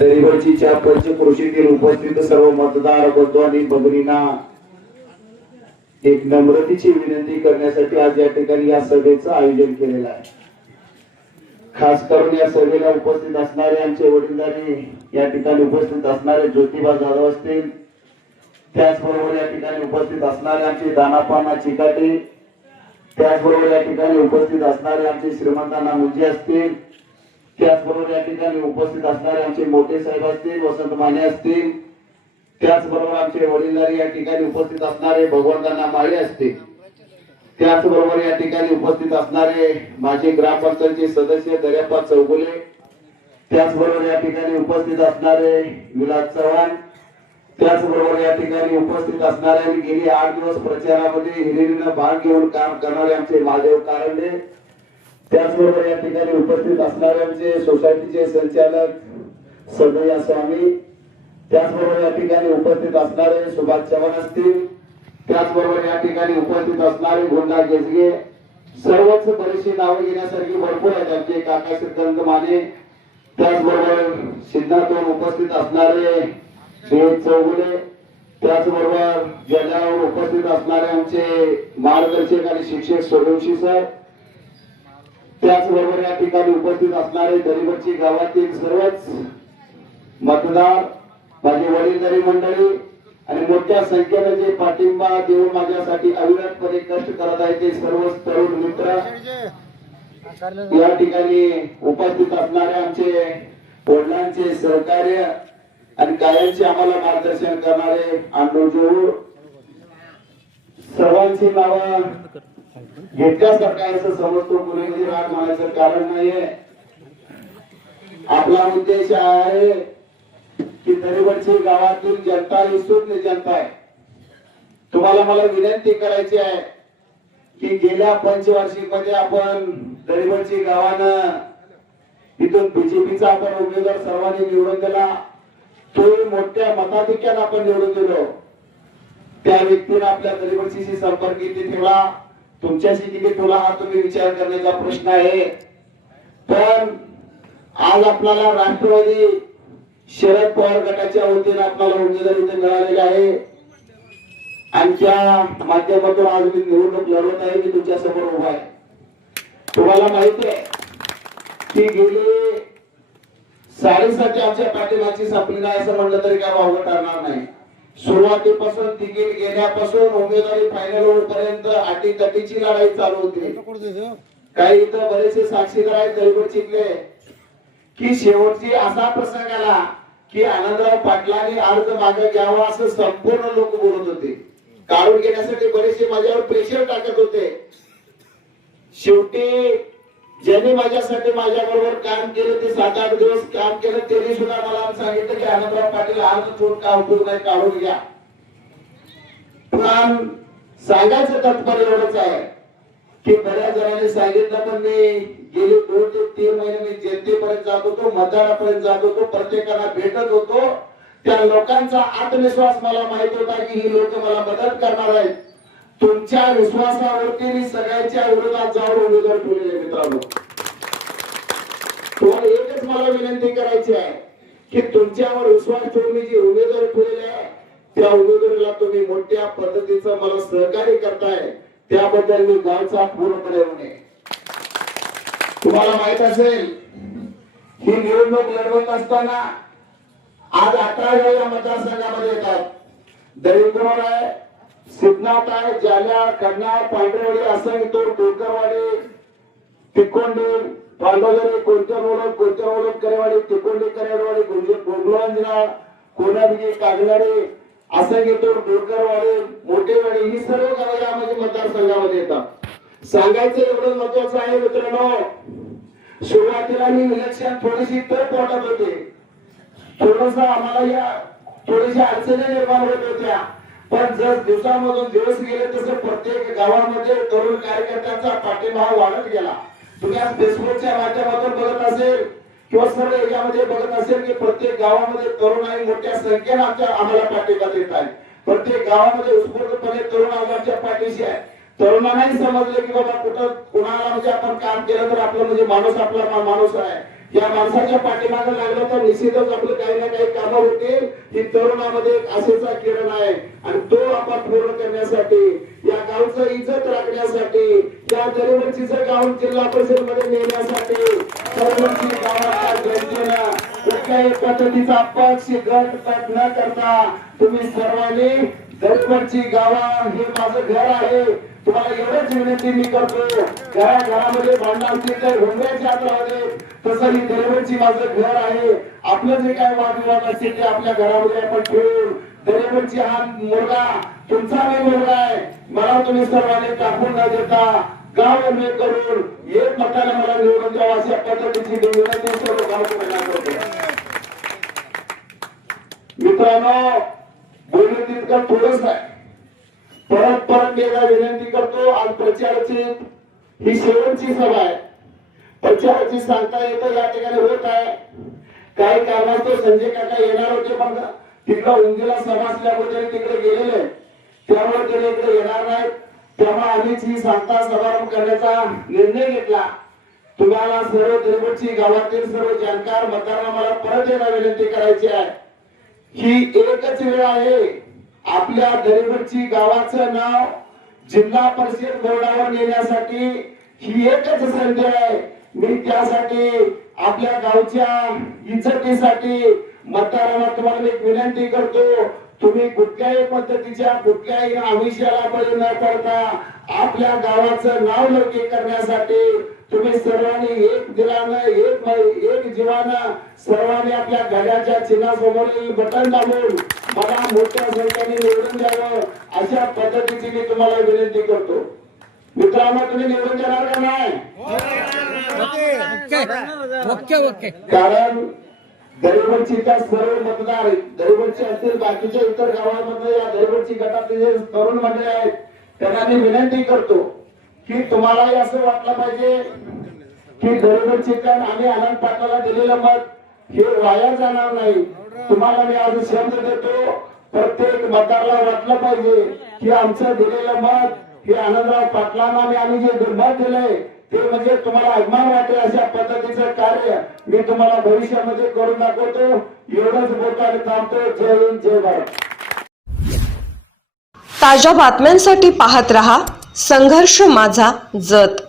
दहिवडीच्या पंचक्रोशीतील उपस्थित सर्व मतदार बंधू आणि भगिनींना एक नम्रतेची विनंती करण्यासाठी आज या ठिकाणी या सभेचं आयोजन केलेलं आहे। खास करून या सभेला उपस्थित असणारे आमचे वडीलधारी या ठिकाणी उपस्थित असणारे ज्योतिबा जाधव असतील, त्याचबरोबर या ठिकाणी उपस्थित असणारे आमचे दानापाना चिकाटे, त्याचबरोबर या ठिकाणी उपस्थित असणारे आमचे श्रीमंतांना मुंजे असतील, त्याचबरोबर या ठिकाणी उपस्थित असणारे आमचे मोठे साहेब असतील, वसंत माने असतील, त्याचबरोबर आमचे वडीलधारी या ठिकाणी उपस्थित असणारे भगवंतांना माळे असतील, त्याचबरोबर या ठिकाणी उपस्थित असणारे माजी ग्रामपंचायतचे सदस्य दर्याप्पा चौगुले, त्याचबरोबर या ठिकाणी उपस्थित असणारे विलास चव्हाण, त्याचबरोबर या ठिकाणी उपस्थित असणारे गेली 8 दिवस प्रचारामध्ये हिरिरीने भाग घेऊन काम करणारे आमचे महादेव कारंडे, त्याचबरोबर या ठिकाणी उपस्थित असणारे आमचे सोसायटीचे संचालक सदया स्वामी, त्याचबरोबर या ठिकाणी उपस्थित असणारे सुभाष चव्हाण असतील, त्याचबरोबर या ठिकाणी उपस्थित असणारे गोंडा गेजगे, सर्वच बरीचशी नावे घेण्यासारखी भरपूर आहेत। आमचे काका सिद्धांत माने, त्याचबरोबर सिद्धांतवर उपस्थित असणारे चौगुले, त्याचबरोबर जगावर उपस्थित असणारे आमचे मार्गदर्शक आणि शिक्षक सोडवशी सर, त्याचबरोबर या ठिकाणी उपस्थित असणारे दरिवडची गावातील सर्वच मतदार, माझे वडीलधारी मंडळी आणि मोठ्या संख्येने जे पाठिंबा देऊन माझ्यासाठी अविरतपणे कष्ट करत आहे ते सर्व तरुण मित्र, या ठिकाणी उपस्थित असणारे आमचे वडिलांचे सहकार्य आणि कायमचे आम्हाला मार्गदर्शन करणारे अण्णू, सर्वांची नावं घेतल्यासारखं असं समजतो, कुणीही राग मानायचं कारण नाहीये। आपला उद्देश आहे की दरिवडची गावातील जनता ही सुज्ञ जनता आहे। तुम्हाला मला विनंती करायची आहे की गेल्या पंचवार्षिकमध्ये आपण दरिवडची गावानं इथून बीजेपीचा आपण उमेदवार सर्वांनी निवडून दिला, तो मोठ्या मताधिक्याने आपण निवडून दिलो। त्या व्यक्तीने आपल्या दरिवडशी संपर्क किती ठेवला, तुमच्याशी किती ठेवला हा तुम्ही विचार करण्याचा प्रश्न आहे। पण आज आपल्याला राष्ट्रवादी शरद पवार गटाच्या वतीने आपल्याला उमेदवारी इथे मिळालेली आहे आणि त्या माध्यमातून आज मी निवडणूक लढवत आहे। मी तुमच्या समोर उभा आहे। तुम्हाला माहिती आहे की गेली 7.5 आमच्या पाठीमागची संपली नाही असं म्हणलं तरी काय वावगं ठरणार नाही। सुरुवातीपासून तिकीट घेण्यापासून उमेदवारी फायनल होईपर्यंत अटीतटीची लढाई चालू होती। काही इथं बरेचसे साक्षीदार आहेत दरिवडचीतले की शेवटची असा प्रसंग आला की आनंदराव पाटलांनी अर्ज मागे घ्यावा असं संपूर्ण लोक बोलत होते। काढून घेण्यासाठी बरेचसे माझ्यावर प्रेशर टाकत होते। शेवटी ज्यांनी माझ्यासाठी माझ्याबरोबर काम केलं ते 7-8 दिवस काम केलं, त्यांनी सुद्धा मला सांगितलं की आनंदराव पाटील अर्ज ठेवून का उपयोग नाही, काढून घ्या। पण सांगायचं तात्पर्य एवढंच आहे की बऱ्याच जणांनी सांगितलं, पण मी गेले 2 ते 3 महिने मी जनतेपर्यंत जात होतो, मतदारापर्यंत जात होतो, प्रत्येकाला भेटत होतो। त्या लोकांचा आत्मविश्वास मला माहित होता की ही लोक मला मदत करणार आहेत। तुमच्या विश्वासावरती मी सगळ्यांच्या विरोधात जाऊन उमेदवार ठेवलेले मित्रांनो, तुम्हाला एकच मला विनंती करायची आहे की तुमच्यावर विश्वास ठेवून मी जे उमेदवार ठेवलेले आहे त्या उमेदवारीला तुम्ही मोठ्या पद्धतीचं मला सहकार्य करताय, त्याबद्दल मी गावचा पूर्णपणे ऋणी आहे। तुम्हाला माहित असेल ही निवडणूक लढवत असताना आज 18 गाव या मतदारसंघामध्ये येतात। दरिद्रोड आहे, सिद्धनाथ आहे, जाल्या, कन्नाड, पांढरेवाडी, असंगतूर, डोंगरवाडी, तिकोंडी, पांडवजरी, कोणत्या करेवाडी, तिकोंडी करेवाडी, गोंगलवांजनाळ, कोणाबिगी, कागनाडी, असंगतूर, डोंगरवाडी, मोठेवाडी ही सर्व गावं यामध्ये मतदारसंघामध्ये येतात। सांगायचं एवढं महत्वाचं आहे मित्रांनो, सुरुवातीला मी इलेक्शन थोडीशी तर पोटात होते, थोडस आम्हाला या थोडीशी अडचणी निर्माण होत होत्या, पण जर दिवसामधून दिवस गेले तसं प्रत्येक गावामध्ये तरुण कार्यकर्त्यांचा पाठिंबा वाढत गेला। तुम्ही आज फेसबुकच्या माध्यमातून बघत असेल किंवा सर्व एरियामध्ये बघत असेल की प्रत्येक गावामध्ये तरुण आणि मोठ्या संख्येने आम्हाला पाठिंबा देत आहे। प्रत्येक गावामध्ये उत्स्फूर्तपणे तरुण आमच्या पाठीशी आहे। तरुणांनाही समजलं की बाबा कुठं कुणाला म्हणजे आपण काम केलं तर आपलं म्हणजे माणूस आपला माणूस आहे, या माणसाच्या पाठीमागे लागलं तर निश्चितच आपलं काही ना काही कामं होतील. ही तरुणामध्ये एक आशेचा किरण आहे आणि तो आपण पूर्ण करण्यासाठी, या गावचं इज्जत राखण्यासाठी, या दरेवरचीचं गाव जिल्हा परिषद मध्ये नेण्यासाठी सर्वांची गावाच्या जनतेनं कुठल्याही पद्धतीचा पक्ष गट न करता तुम्ही सर्वांनी दरेवरची गावा हे माझं घर आहे. तुम्हाला एवढंच विनंती मी करतो, घरामध्ये भांडण असतील तर होण्याच्या आत राहू दे. तसं ही दरेवरची माझं घर आहे. आपलं जे काय वादविवाद असतील ते आपल्या घरामध्ये आपण ठेवून, दरेवरची हा मुलगा तुमचा मी मुलगा आहे, मला तुम्ही सर्वांनी टाकून न देता गाव एमए करून एक मताने मला निवडून द्यावं अशा पद्धतीची विनंती सर्व गावकऱ्यांना करतो. मित्रांनो, बोलून तितकं थोडंच आहे. परत एकदा विनंती करतो, आज प्रचाराची ही शेवटची सभा आहे. प्रचाराची सांगता येतं या ठिकाणी होत आहे. काही कारणास्तव संजय काका येणार होते, पण तिकडे उंदीला सभा असल्यामुळे तिकडे गेलेले, त्यामुळे ते इकडे येणार नाहीत. तेव्हा आम्हीच ही सांगता समारंभ करण्याचा निर्णय घेतला. तुम्हाला सर्व दरेवरची गावातील सर्व जाणकार मतदारांना मला परत एकदा विनंती करायची आहे. ही एकच वेळ आहे आपल्या दरेवरची गावाचं नाव जिल्हा परिषद बोर्डावर नेण्यासाठी. ही एकच संधी आहे. मी त्यासाठी आपल्या गावच्या इज्जतीसाठी मतदारांना तुम्हाला एक विनंती करतो, तुम्ही कुठल्याही पद्धतीच्या कुठल्याही आमिषाला बळी न पडता आपल्या गावाचं नाव लौकिक करण्यासाठी तुम्ही सर्वांनी एक दिलानं एक जीवानं सर्वांनी आपल्या घड्याच्या चिन्हासमोरील बटन दाबून मला मोठ्या संख्येने निवडून द्यावं अशा पद्धतीची मी तुम्हाला विनंती करतो. मित्रांनो, तुम्ही निवडून देणार का नाही? कारण दरेवरची त्या सर्व मतदार दरेवरची असतील, बाकीच्या इतर गावांमध्ये या दरेवरची गटातले जे तरुण मंडळी आहेत त्यांना मी विनंती करतो की तुम्हालाही असं वाटलं पाहिजे की दरेवरची कारण आम्ही आनंद पाटलाला दिलेलं मत हे वाया जाणार नाही. तुम्हाला मी आज शब्द देतो, प्रत्येक मतदाराला वाटलं पाहिजे की आमचं दिलेलं मत हे आनंदराव पाटलांना आम्ही जे मत दिलंय ते म्हणजे तुम्हाला अभिमान वाटेल अशा पद्धतीचं कार्य मी तुम्हाला भविष्यामध्ये करून दाखवतो. एवढंच बोलतो आणि थांबतो. जय हिंद, जय भारत. ताज्या बातम्यांसाठी पाहत रहा संघर्ष माझा जत.